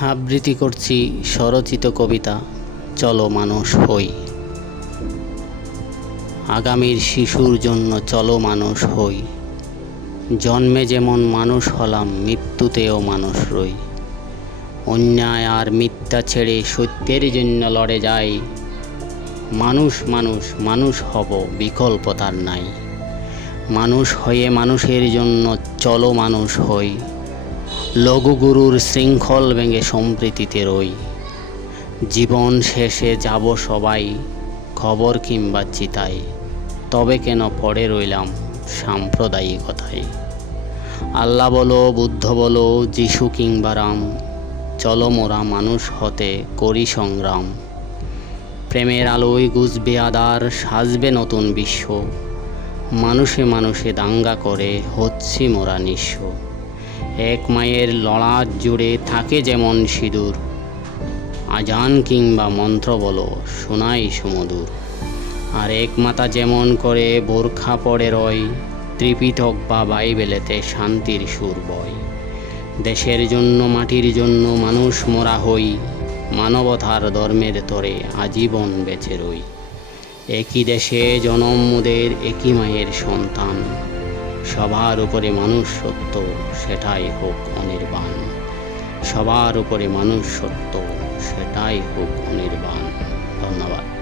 আবৃত্তি করছি স্বরচিত কবিতা চলো মানুষ হই। আগামীর শিশুর জন্য চলো মানুষ হই। জন্মে যেমন মানুষ হলাম, মৃত্যুতেও মানুষ রই। অন্যায় আর মিথ্যা ছেড়ে সত্যের জন্য লড়ে যাই। মানুষ মানুষ মানুষ হব, বিকল্প তার নাই। মানুষ হয়ে মানুষের জন্য চলো মানুষ হই। লঘুগুরুর শৃঙ্খল ভেঙে সম্প্রীতিতে রই। জীবন শেষে যাব সবাই, খবর কিংবা চিতায়। তবে কেন পড়ে রইলাম সাম্প্রদায়িকতায়। আল্লাহ বলো, বুদ্ধ বলো, যিশু কিংবা রাম, চলো মোরা মানুষ হতে করি সংগ্রাম। প্রেমের আলোয় গুজবে আধার, সাজবে নতুন বিশ্ব। মানুষে মানুষে দাঙ্গা করে হচ্ছি মোরা নিঃস্ব। এক মায়ের ললাট জুড়ে থাকে যেমন সিঁদুর, আজান কিংবা মন্ত্র বলো শোনাই সুমধুর। আর এক মাতা যেমন করে বোরখা পড়ে রয়, ত্রিপিটক বা বাইবেলেতে শান্তির সুর বয়। দেশের জন্য মাটির জন্য মানুষ মোরা হই, মানবতার ধর্মের তরে আজীবন বেঁচে রই। একই দেশে জনম মোদের, একই মায়ের সন্তান। সবার উপরে মানুষ সত্য, সেটাই হোক অনির্বাণ। সবার উপরে মানুষ সত্য, সেটাই হোক অনির্বাণ। ধন্যবাদ।